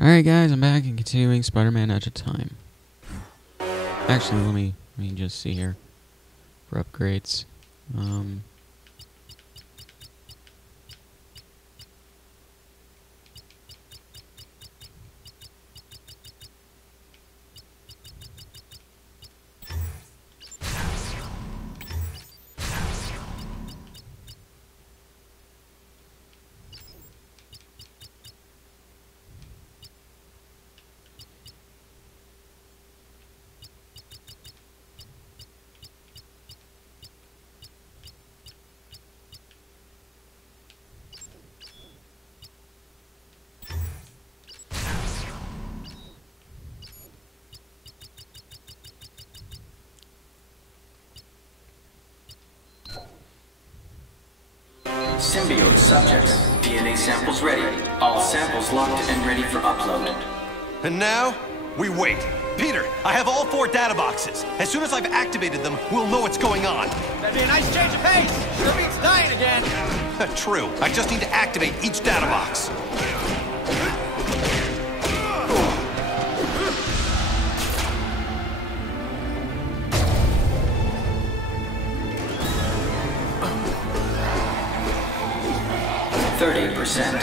Alright guys, I'm back and continuing Spider-Man Edge of Time. Actually, let me just see here for upgrades. 'Symbiote subjects. DNA samples ready. All samples locked and ready for upload. And now, we wait. Peter, I have all 4 data boxes. As soon as I've activated them, we'll know what's going on. That'd be a nice change of pace. Sure beats dying again. True. I just need to activate each data box. %.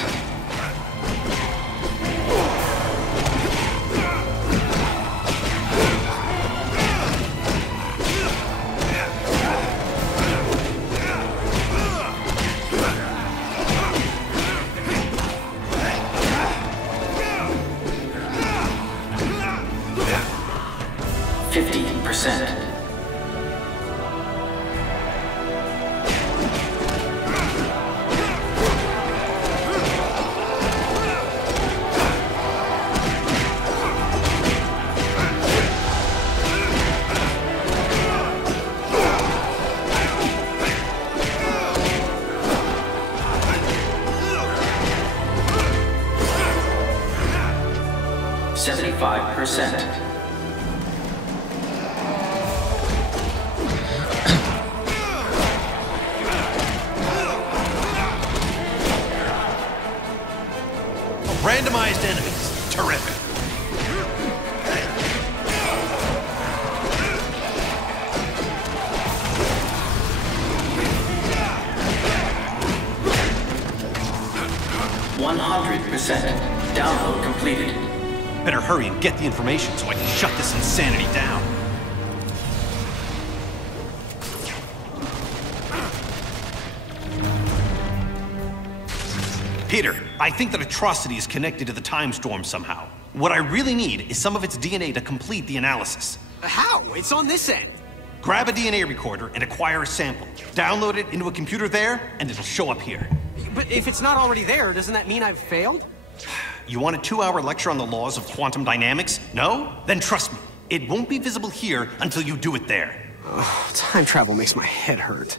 50%. 75%. Randomized enemies. Terrific. Download completed. Better hurry and get the information so I can shut this insanity down. Peter, I think that Atrocity is connected to the Time Storm somehow. What I really need is some of its DNA to complete the analysis. How? It's on this end. Grab a DNA recorder and acquire a sample. Download it into a computer there, and it'll show up here. But if it's not already there, doesn't that mean I've failed? You want a 2-hour lecture on the laws of quantum dynamics? No? Then trust me, it won't be visible here until you do it there. Oh, time travel makes my head hurt.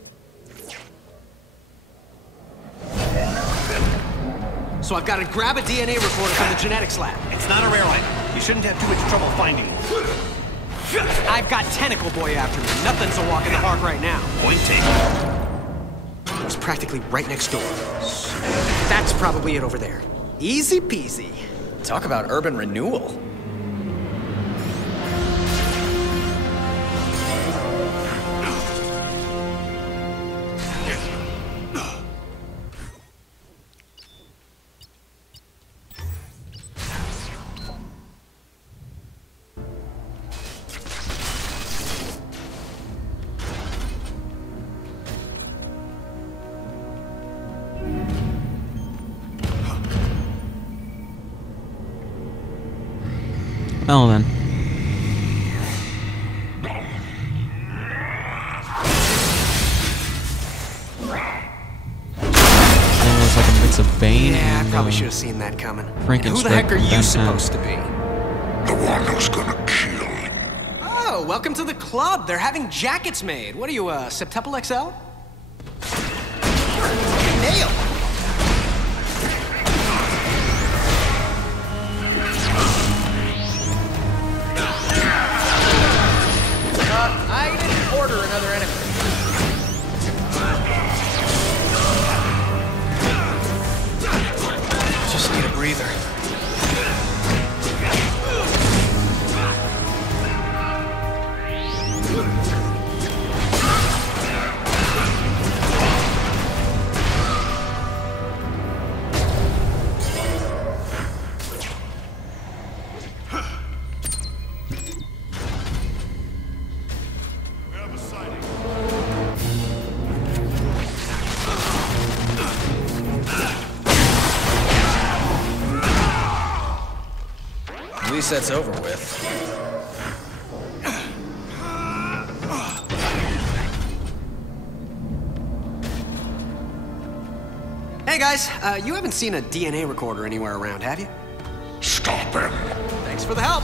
So I've got to grab a DNA recorder from the genetics lab. It's not a rare item. You shouldn't have too much trouble finding one. I've got Tentacle Boy after me. Nothing's a walk in the park right now. Point taken. It was practically right next door. That's probably it over there. Easy peasy. Talk about urban renewal. Well then. It looks like a mix of Bane Yeah, and I probably should have seen that coming. Frankenstein. Who the heck are you supposed to be? The one who's gonna kill. Oh, welcome to the club. They're having jackets made. What are you, Septuple XL? Nailed. I didn't order another enemy. Just need a breather. least that's over with. Hey guys, you haven't seen a DNA recorder anywhere around, have you? Stop him. Thanks for the help.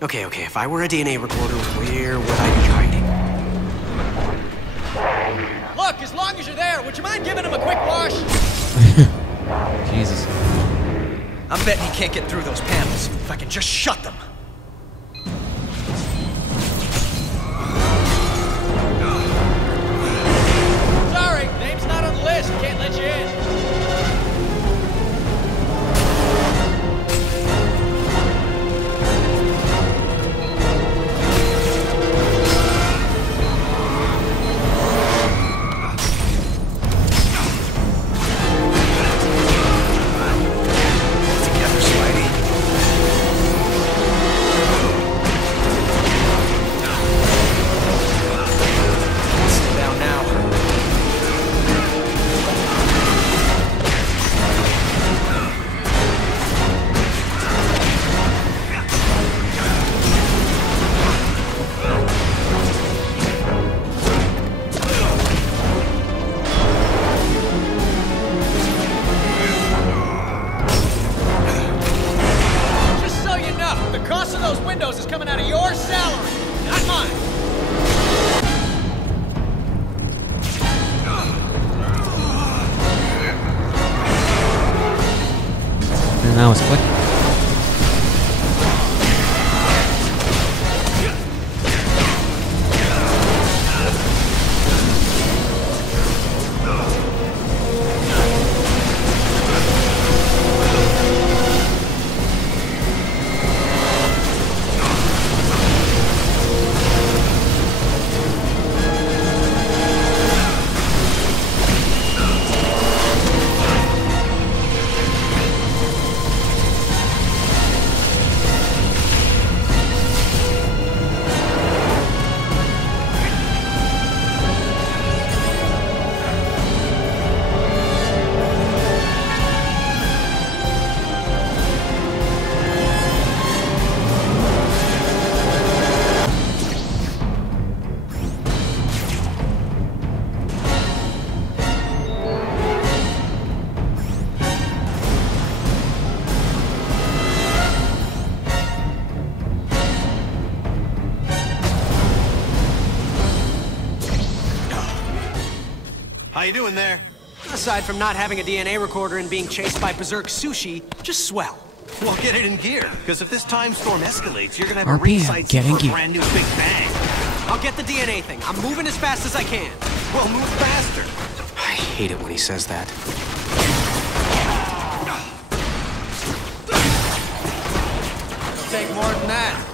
Okay, if I were a DNA recorder, where would I be hiding? Look, as long as you're there, would you mind giving him a quick wash? Jesus. I'm betting he can't get through those panels. If I can just shut them. Sorry, name's not on the list. Can't let you in. Is coming out of your salary, not mine. And now it's clicking. How you doing there? Aside from not having a DNA recorder and being chased by berserk sushi, just swell. Well, get it in gear, because if this time storm escalates, you're gonna have a RP, ringside seat get in for a gear. brand new Big Bang. I'll get the DNA thing. I'm moving as fast as I can. Well, move faster. I hate it when he says that. It'll take more than that.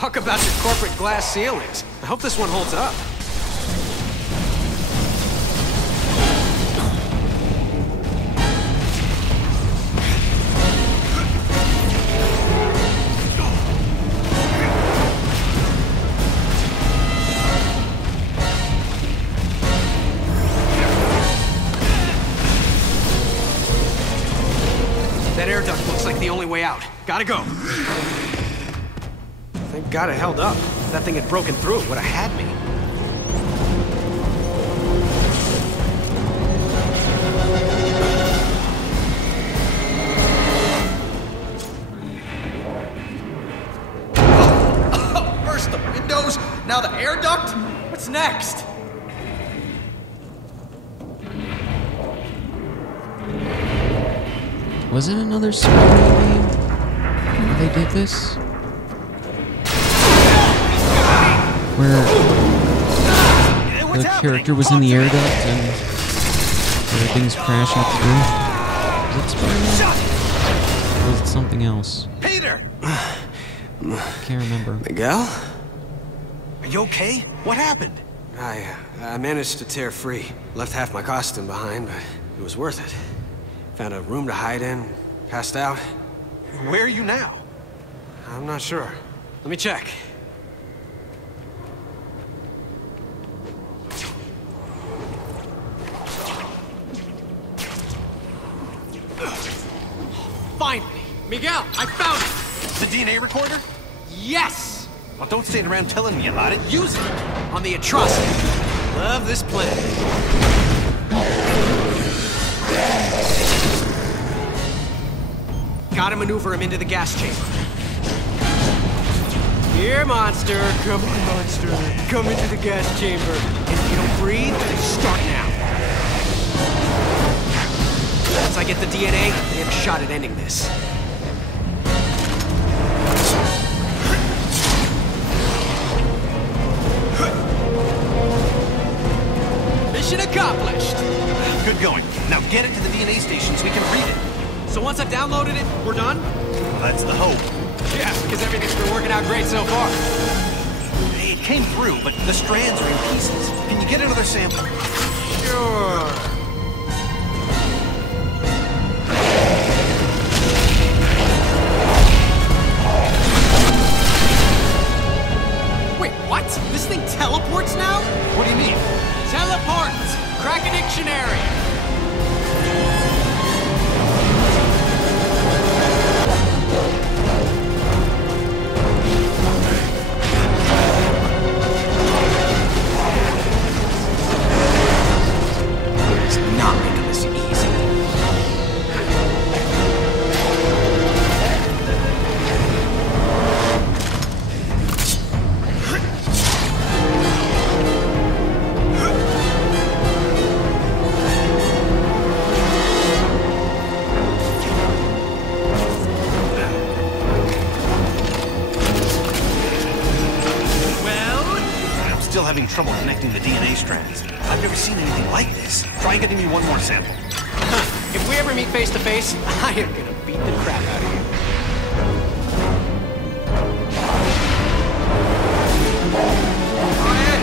Talk about your corporate glass ceilings. I hope this one holds up. That air duct looks like the only way out. Gotta go. Thank God it held up. If that thing had broken through, it would have had me. First the windows, now the air duct? What's next? Was it another Spider-Man game where they did this? Where the character was in the air duct and everything's crashing through? Was it Spider-Man? Or was it something else? Peter! Can't remember. Miguel? Are you okay? What happened? I managed to tear free. Left half my costume behind, but it was worth it. Found a room to hide in, passed out. Where are you now? I'm not sure. Let me check. Finally! Miguel, I found it! The DNA recorder? Yes! Well, don't stand around telling me about it. Use it! On the atrocity. Love this plan. Gotta maneuver him into the gas chamber. Here, monster. Come on, monster. Come into the gas chamber. And if you don't breathe, then start now. Once I get the DNA, they have a shot at ending this. Mission accomplished. Good going. Now get it to the DNA station so we can read it. So once I've downloaded it, we're done? Well, that's the hope. Yeah, because everything's been working out great so far. It came through, but the strands are in pieces. Can you get another sample? Sure. Wait, what? This thing teleports now? What do you mean? Teleport! Crack a dictionary! It's not making this easy. I'm still having trouble connecting the DNA strands. I've never seen anything like this. Try getting me one more sample. If we ever meet face to face, I am gonna beat the crap out of you. On in.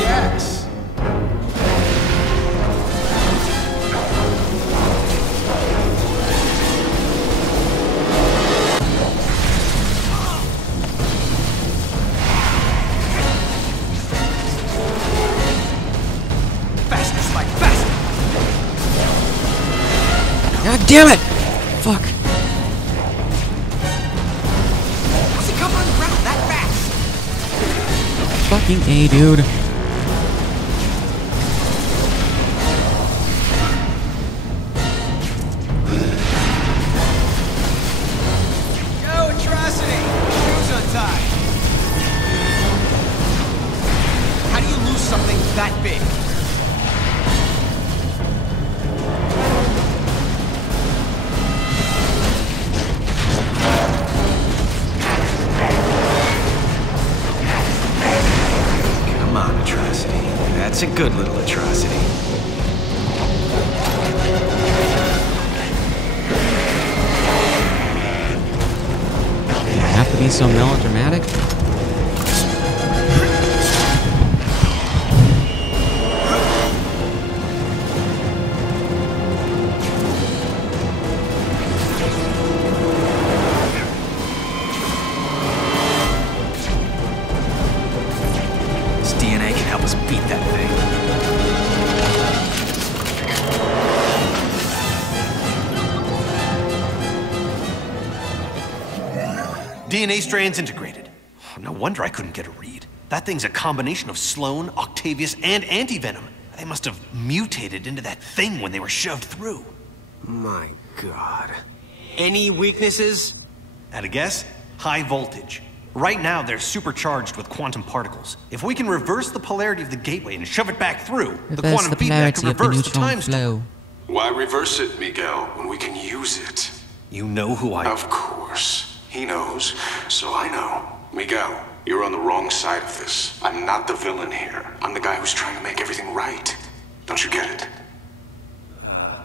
Yes. Faster, Spike, faster! God damn it! Fuck. How's it come on the ground that fast? Fucking A, dude. Go, atrocity! Shoes untied. How do you lose something that big? Come on, atrocity. That's a good little atrocity. Have to be so melodramatic? DNA strands integrated. No wonder I couldn't get a read. That thing's a combination of Sloan, Octavius, and Antivenom. They must have mutated into that thing when they were shoved through. My God. Any weaknesses? At a guess? High voltage. Right now, they're supercharged with quantum particles. If we can reverse the polarity of the gateway and shove it back through, the quantum feedback could reverse the time flow. Why reverse it, Miguel, when we can use it? You know who I am. Of course. He knows, so I know. Miguel, you're on the wrong side of this. I'm not the villain here. I'm the guy who's trying to make everything right. Don't you get it?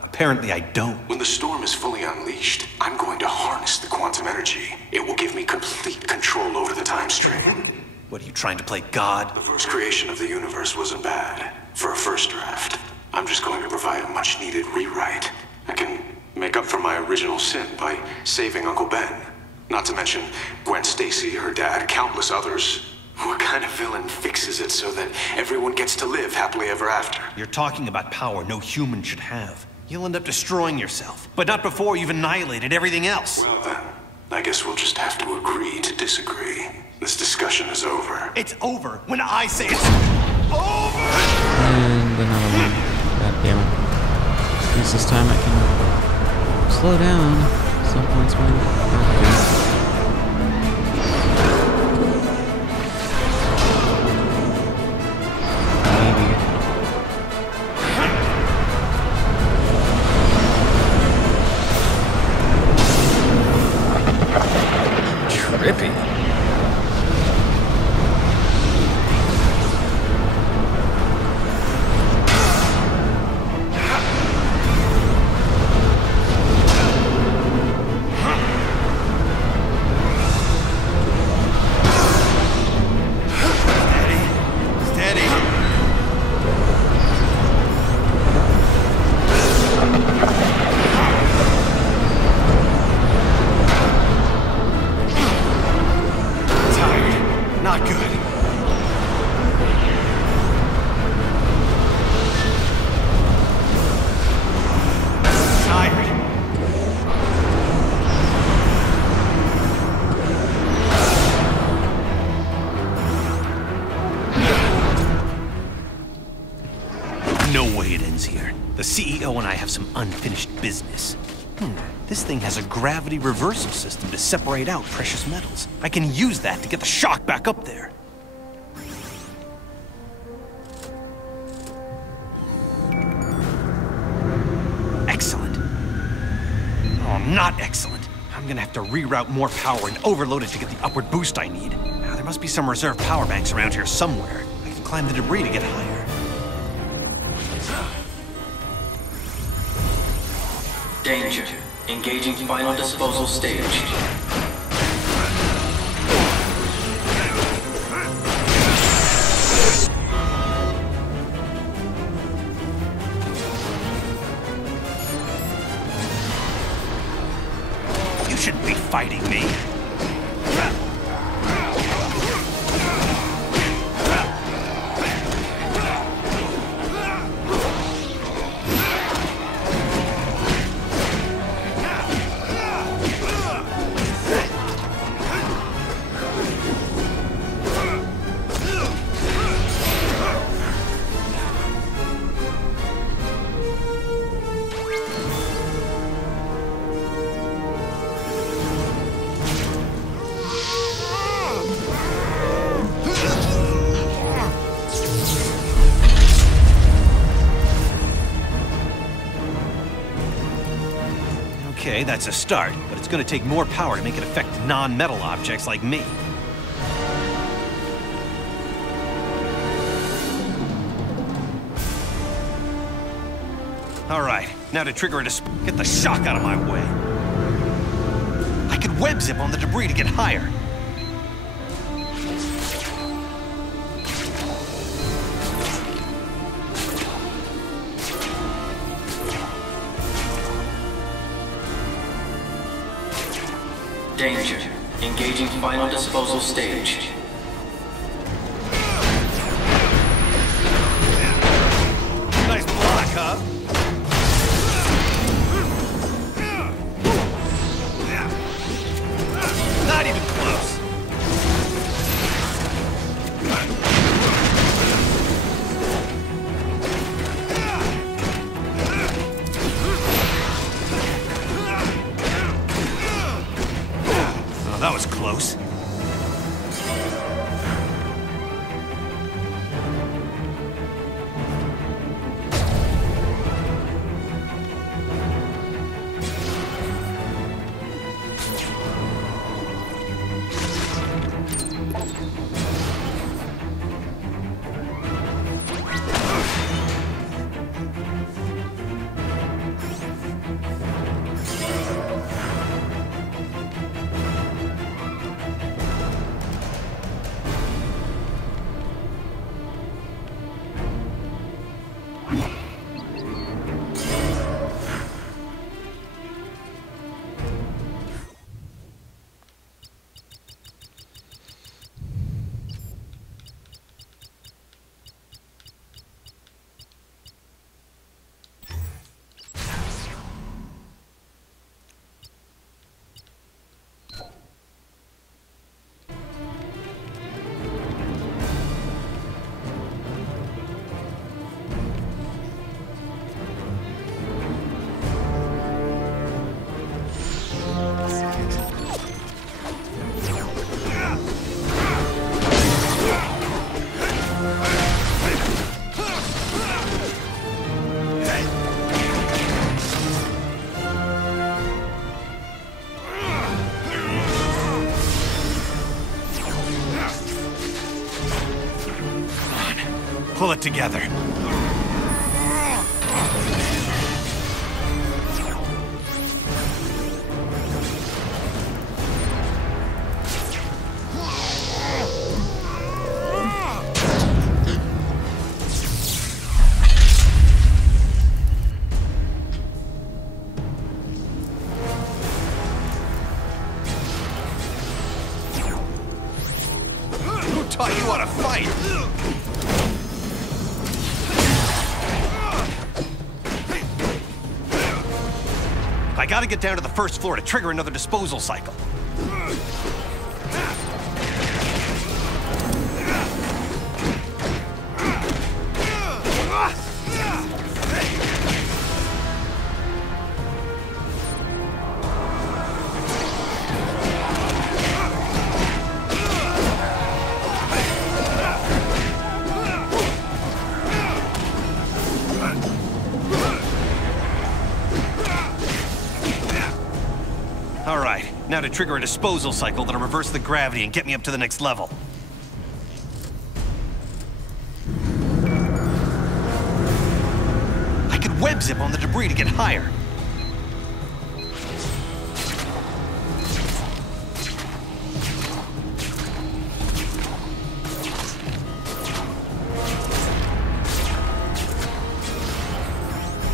Apparently I don't. When the storm is fully unleashed, I'm going to harness the quantum energy. It will give me complete control over the time stream. What, are you trying to play God? The first creation of the universe wasn't bad. For a first draft. I'm just going to provide a much-needed rewrite. I can make up for my original sin by saving Uncle Ben. Not to mention Gwen Stacy, her dad, countless others. What kind of villain fixes it so that everyone gets to live happily ever after? You're talking about power no human should have. You'll end up destroying yourself, but not before you've annihilated everything else. Well then, I guess we'll just have to agree to disagree. This discussion is over. It's over when I say it's over! And another one. God damn it. At least this time I can slow down. Some points maybe. Trippy. The CEO and I have some unfinished business. This thing has a gravity reversal system to separate out precious metals. I can use that to get the shock back up there. Excellent. Oh, not excellent. I'm gonna have to reroute more power and overload it to get the upward boost I need. Now, there must be some reserve power banks around here somewhere. I can climb the debris to get higher. Danger. Engaging final disposal stage. You shouldn't be fighting me. Okay, that's a start, but it's gonna take more power to make it affect non-metal objects like me. Alright, now to trigger it, get the shock out of my way. I could web zip on the debris to get higher. Danger. Engaging final disposal stage. Nice block, huh? Not even close. close. Pull it together. Who taught you how to fight? I gotta get down to the first floor to trigger another disposal cycle. All right, now to trigger a disposal cycle that'll reverse the gravity and get me up to the next level. I could web zip on the debris to get higher.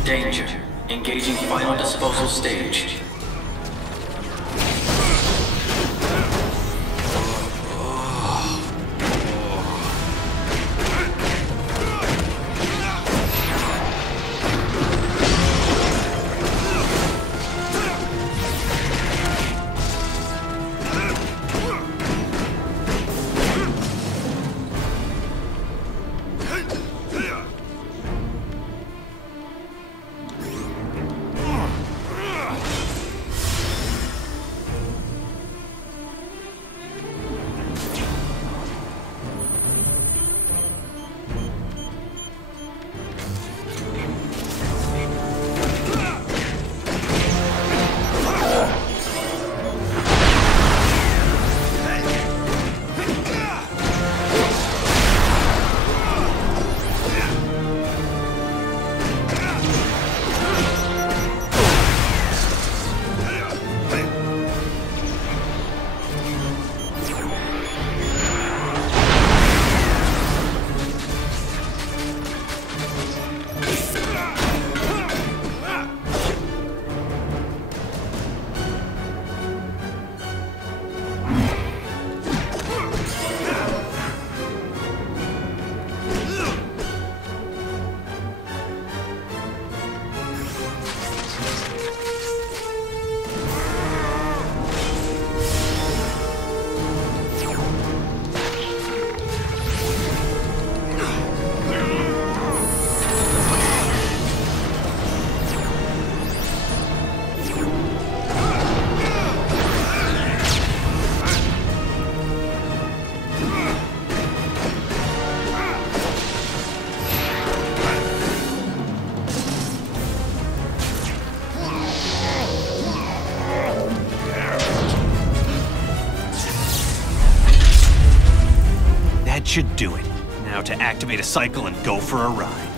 Danger. Engaging final disposal stage. should do it. Now to activate a cycle and go for a ride.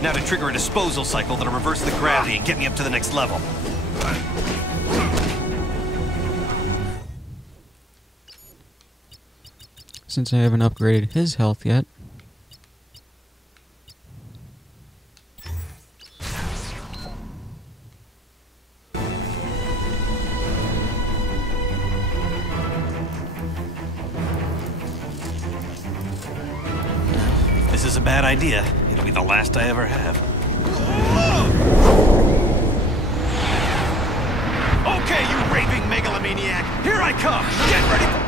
Now to trigger a disposal cycle that'll reverse the gravity and get me up to the next level. Since I haven't upgraded his health yet. This is a bad idea. It'll be the last I ever have. Okay, you raving megalomaniac! Here I come! Get ready for...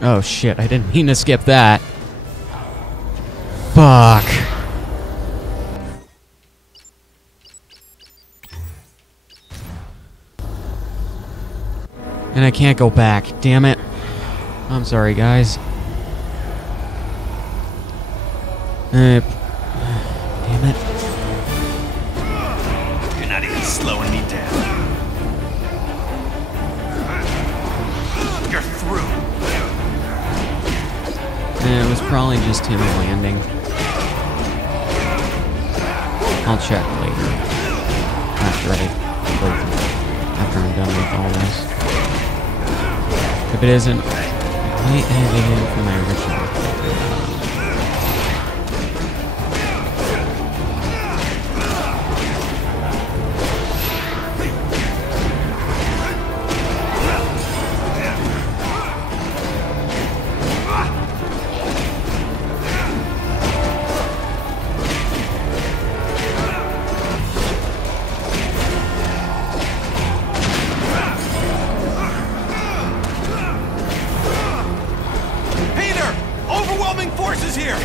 Oh shit, I didn't mean to skip that. Fuck. And I can't go back, damn it. I'm sorry, guys. Damn it. You're not even slowing me down. You're through. It was probably just him landing. I'll check later. After I'm done with all this. If it isn't, I might have it in for my original. Forces here!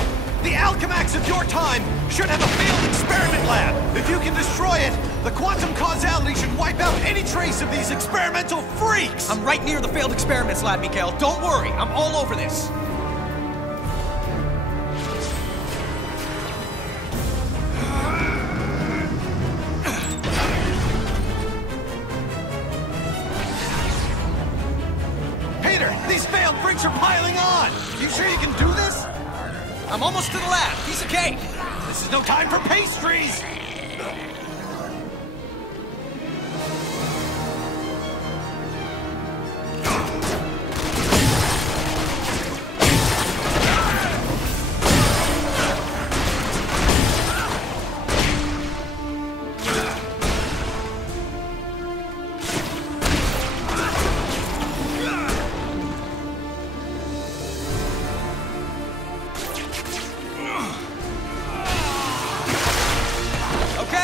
The Alchemax of your time should have a failed experiment lab! If you can destroy it, the quantum causality should wipe out any trace of these experimental freaks! I'm right near the failed experiments lab, Mikael. Don't worry, I'm all over this. Peter, these failed freaks are piling on! You sure you can do this? I'm almost to the lab. Piece of cake. This is no time for pastries!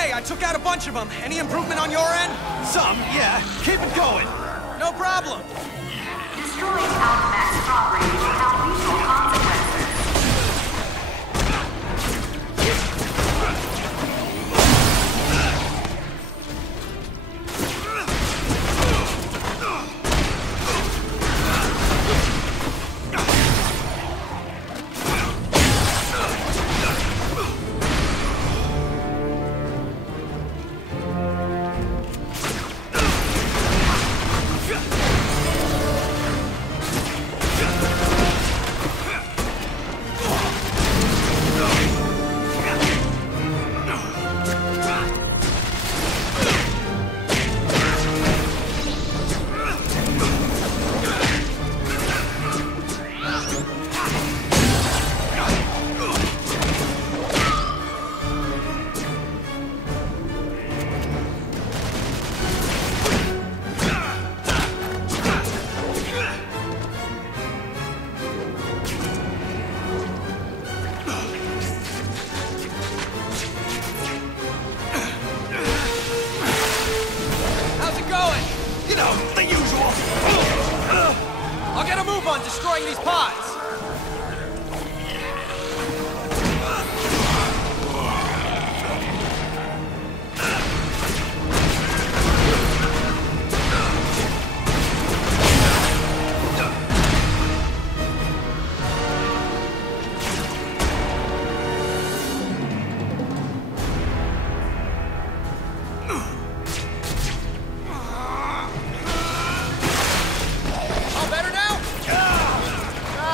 Okay, I took out a bunch of them. Any improvement on your end? Some, yeah. Keep it going. No problem. Destroying Alchemax property will have lethal consequences. I'll get a move on destroying these pods!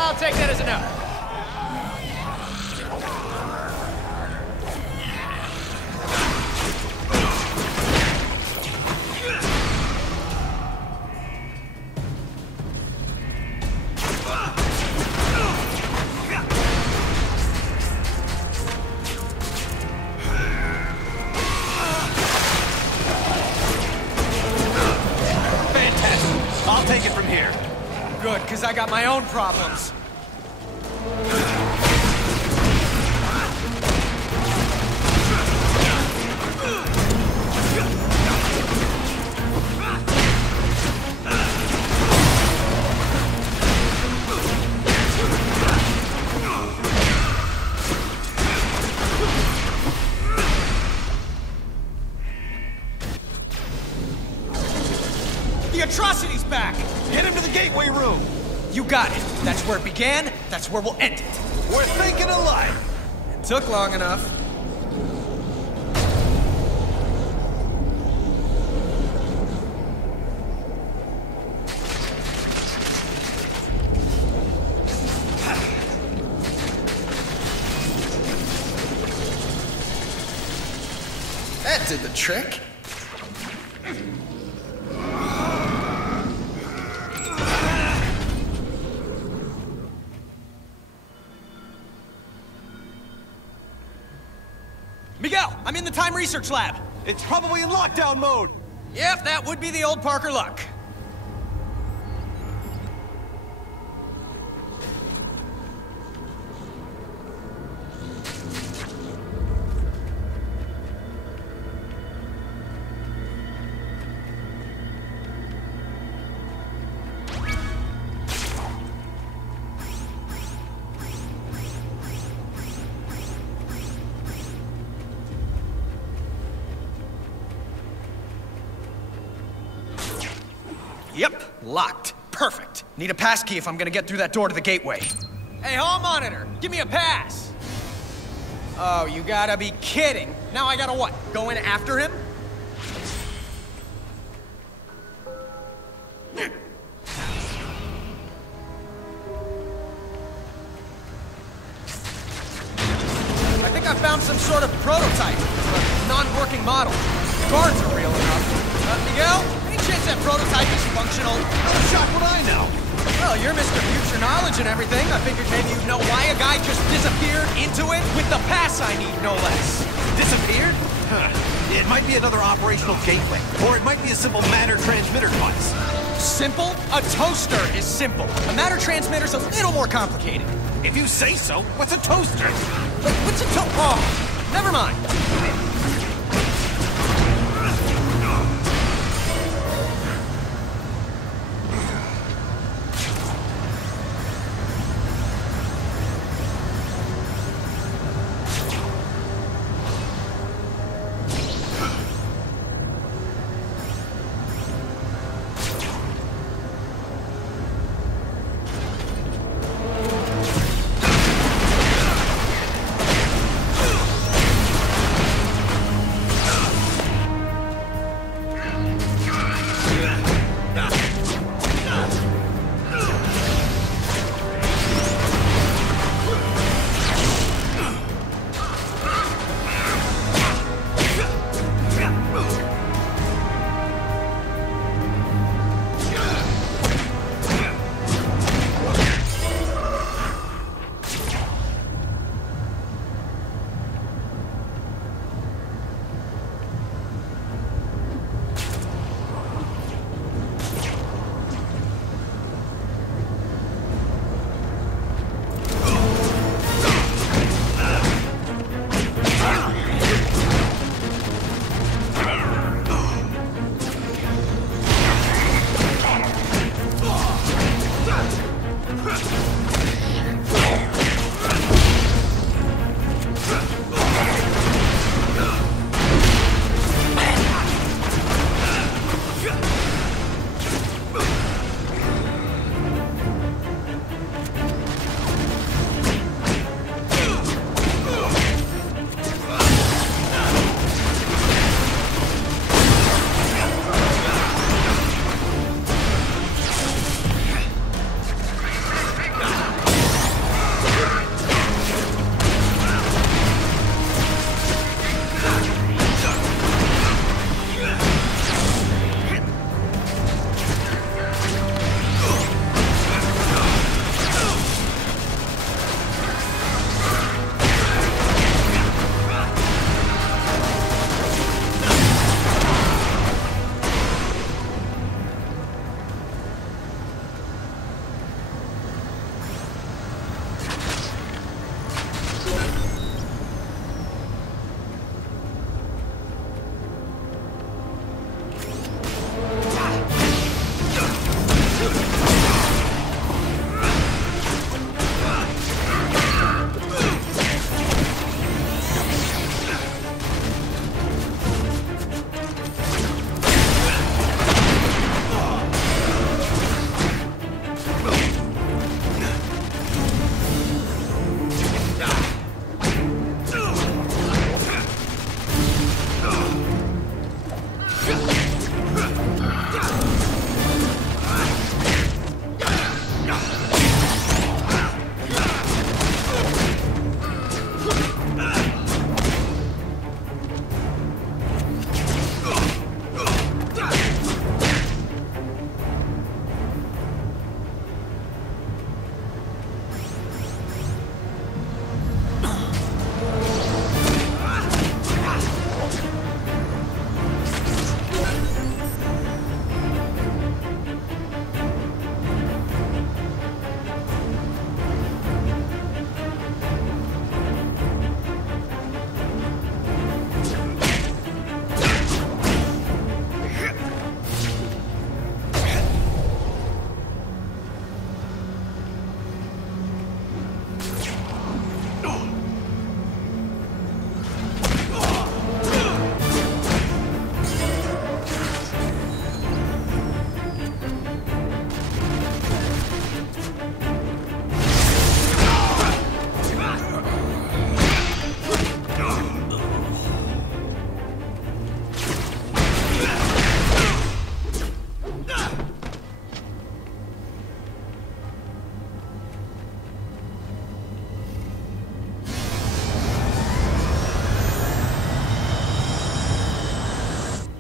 I'll take that as a no. Fantastic. I'll take it from here. Good, because I got my own problems. The atrocity's back! Get him to the gateway room. You got it. That's where it began, that's where we'll end it. We're thinking alike. It took long enough. That did the trick. Miguel, I'm in the time research lab. It's probably in lockdown mode. Yep, that would be the old Parker luck. Yep, locked. Perfect. Need a passkey if I'm gonna get through that door to the gateway. Hey, hall monitor, give me a pass. Oh, you gotta be kidding. Now I gotta what, go in after him? I think I found some sort of prototype, a non-working model. The guards are real enough. Miguel? Any chance that prototype is functional? How the shock would I know? Well, you're Mr. Future Knowledge and everything. I figured maybe you'd know why a guy just disappeared into it with the pass I need, no less. Disappeared? Huh. It might be another operational gateway, or it might be a simple matter transmitter device. Simple? A toaster is simple. A matter transmitter's a little more complicated. If you say so, what's a toaster? Wait, what's a oh, never mind.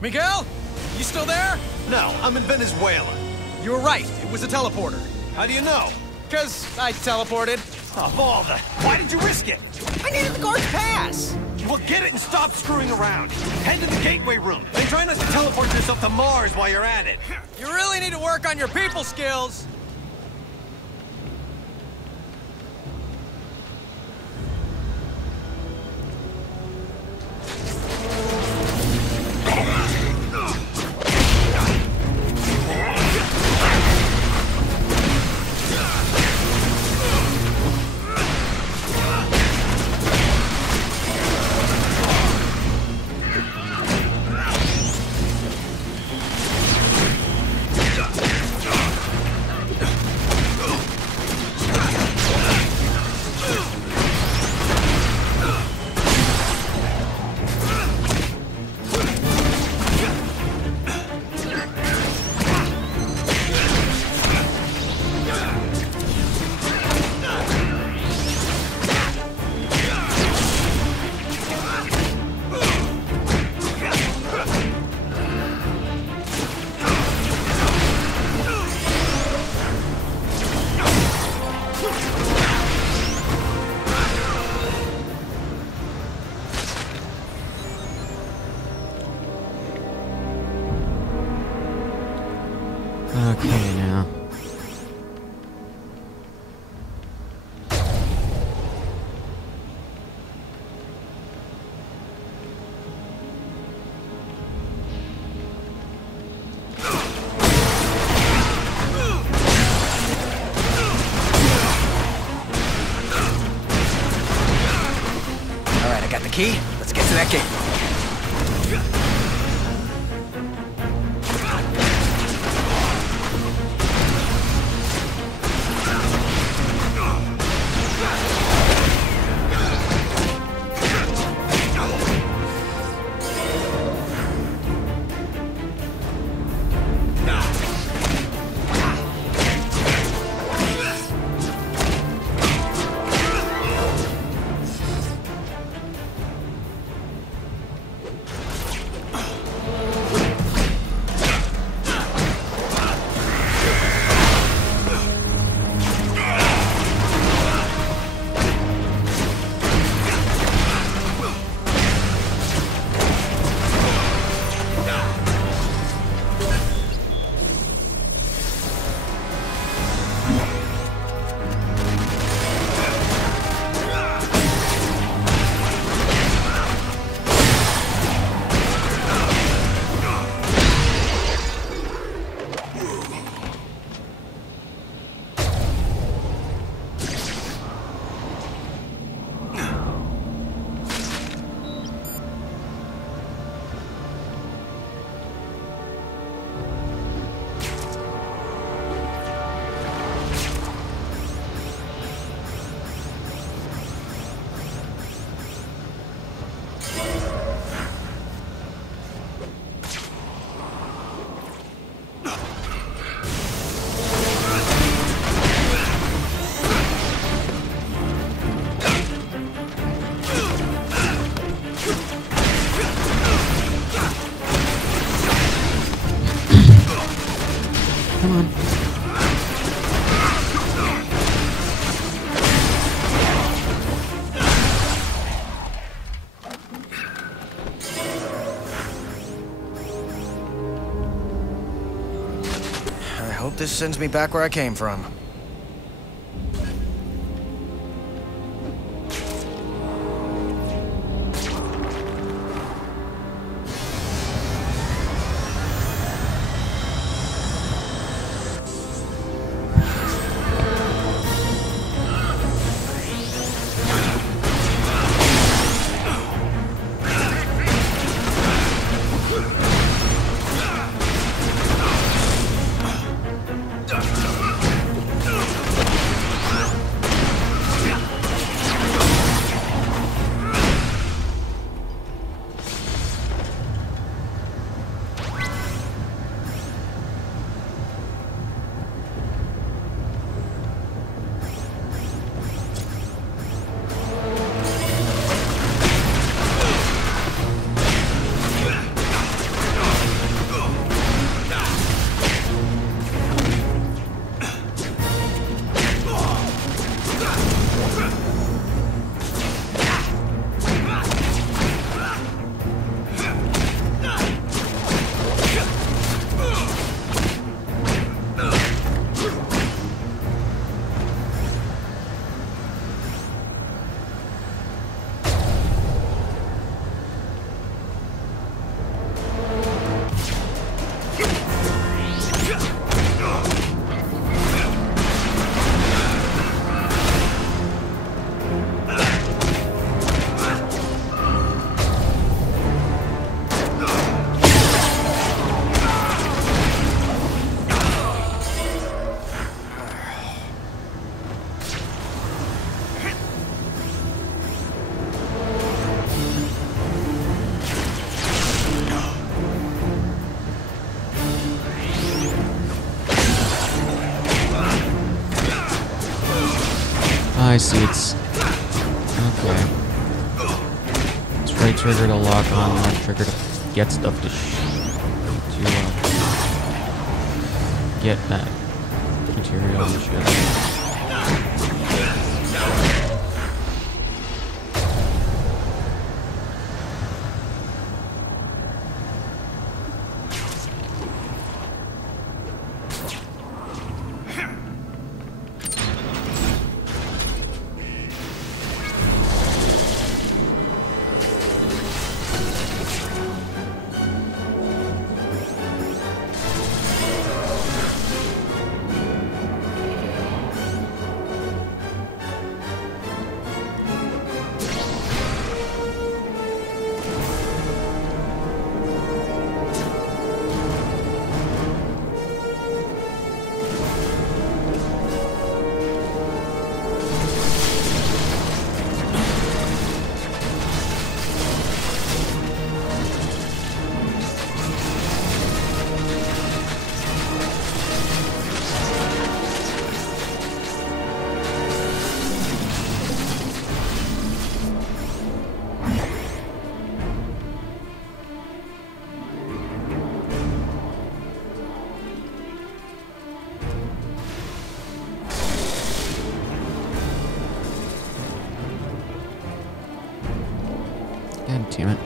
Miguel? You still there? No, I'm in Venezuela. You were right. It was a teleporter. How do you know? 'Cause I teleported. Of all the... Why did you risk it? I needed the guard's pass. Well, get it and stop screwing around. Head to the gateway room. And try not to teleport yourself to Mars while you're at it. You really need to work on your people skills. Okay, now. All right, I got the key. Let's get to that gate. Come on. I hope this sends me back where I came from. I see. It's okay. It's right trigger to lock on, left trigger to get stuff to get that material and shit. God damn it.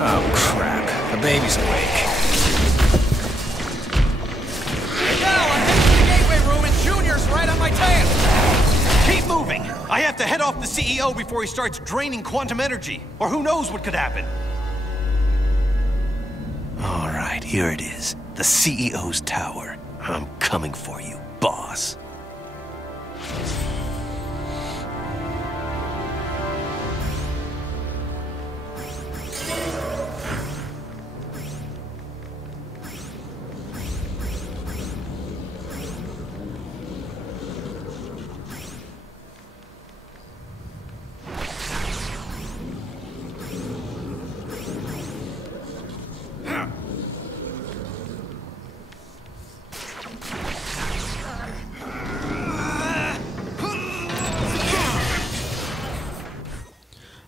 Oh, crap. The baby's awake. Now, I'm heading to the gateway room and Junior's right on my tail. Keep moving! I have to head off the CEO before he starts draining quantum energy. Or who knows what could happen. All right, here it is. The CEO's tower. I'm coming for you, boss.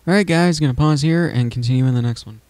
Alright guys, gonna pause here and continue in the next one.